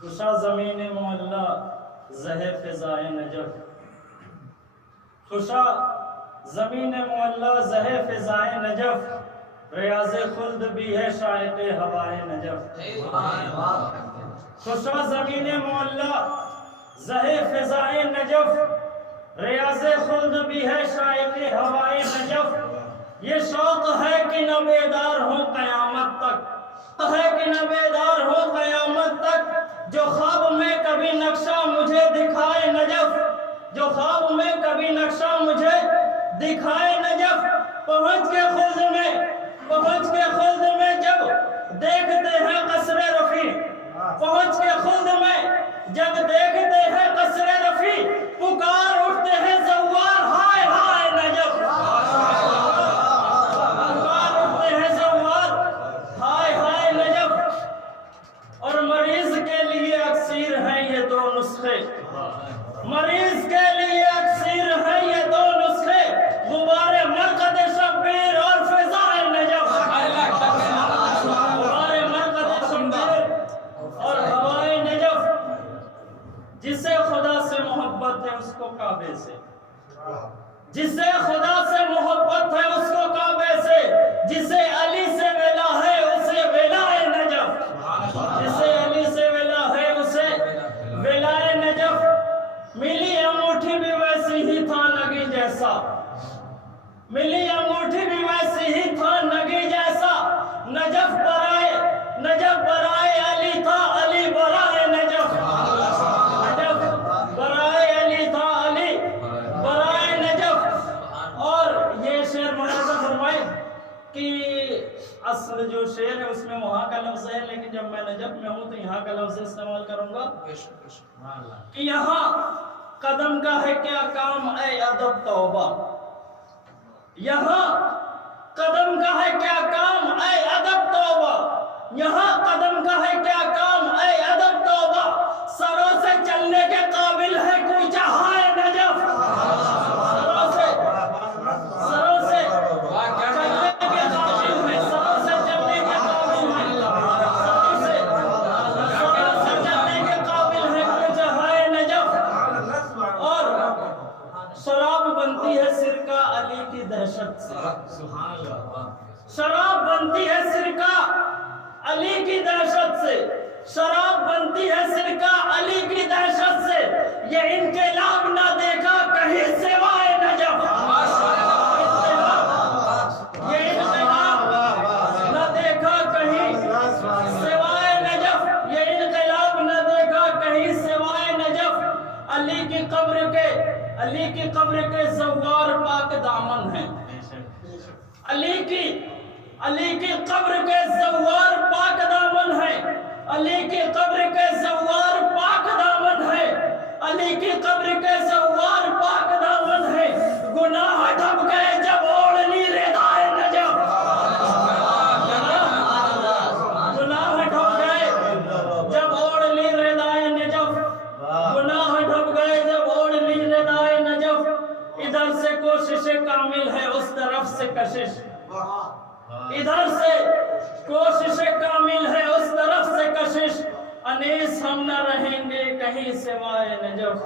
خوشا زمین معلا زہ فضائے نجف، خوشا زمین معلا زہ فضائے نجف، ریاض خلد بھی ہے شائق ہوائے نجف۔ خوشا زمین معلا زہ فضائے نجف، ریاض خلد بھی ہے شائق ہوائے نجف۔ یہ شوق ہے کہ نہ بیدار ہوں قیامت تک، ہے کہ نہ بیدار ہو قیامت تک، جو خواب میں کبھی نقشہ مجھے دکھائے نجف، جو خواب میں کبھی نقشہ مجھے دکھائے نجف۔ پہنچ کے خلد میں جب دیکھتے ہیں قصر رفیع، پہنچ کے خلد میں جب دیکھتے ہیں قصر رفیع، پکار اٹھتے ہیں زوار ہائے ہائے نجف، پکار اٹھتے ہیں زوار ہائے ہائے نجف۔ اور مریض کے لیے اکسیر ہیں یہ دو نسخے، مریض کے لیے اکسیر ہیں یہ دو نسخے، غبار مرقد شبیر اور فضائے نجف، غبار مرقد شبیر اور ہوائے نجف۔ جسے خدا سے محبت ہے اس کو کعبے سے، جسے خدا سے محبت ہے اس کو کعبے سے، جسے علی سے ولا ہے اسے ولائے نجف، جسے علی سے ولا ہے اسے ولائے نجف۔ ملی انگوٹھی بھی ویسی ہی تھا نگی جیسا، ملی انگوٹھی بھی ویسی ہی تھا نگی جیسا، نجف برائے علی تھا علی برائے نجف، نجف برائے علی تھا علی برائے نجف۔ اور یہ شعر ملاحظہ فرمائے کہ اصل جو شعر ہے اس میں وہاں کا لفظ ہے، لیکن جب میں نجف میں ہوں تو یہاں کا لفظ استعمال کروں گا کہ یہاں قدم کا ہے کیا کام اے ادب توبہ، یہاں قدم کا ہے کیا کام اے ادب توبہ، یہاں قدم کا ہے کیا کام اے ادب توبہ، سروں سے چلنے کے قابل ہے کوچہ ہائے نجف، سروں سے چلنے کے قابل ہے، سروں سے چلنے کے قابل ہے، سروں سے چلنے کے قابل ہے کوچہ ہائے نجف۔ اور شراب بنتی ہے سرکہ علی کی دہشت سے، شراب بنتی ہے سرکہ علی کی دہشت سے، شراب بنتی ہے سرکہ علی کی دہشت سے، یہ انقلاب نہ دیکھا کہیں سوائے نجف، یہ انقلاب نہ دیکھا کہیں سوائے نجف، یہ انقلاب نہ دیکھا کہیں سوائے نجف۔ علی کی قبر کے زوار پاک دامن ہیں، علی کی قبر کے زوار پاک دامن ہے، علی کی قبر کے زوار پاک دامن ہے، علی کی قبر کے زوار پاک دامن ہے، گناہ ڈھب گئے جب اوڑھنی ردائے نجف، گناہ ڈھب گئے جب اوڑھنی ردائے نجف، گناہ ڈھب گئے جب اوڑھنی ردائے نجف۔ ادھر سے کوشش کامل ہے اس طرف سے کشش، ادھر سے کوشش کامل ہے اس طرف سے کشش، انیس ہم نہ رہیں گے کہیں سوائے نجف۔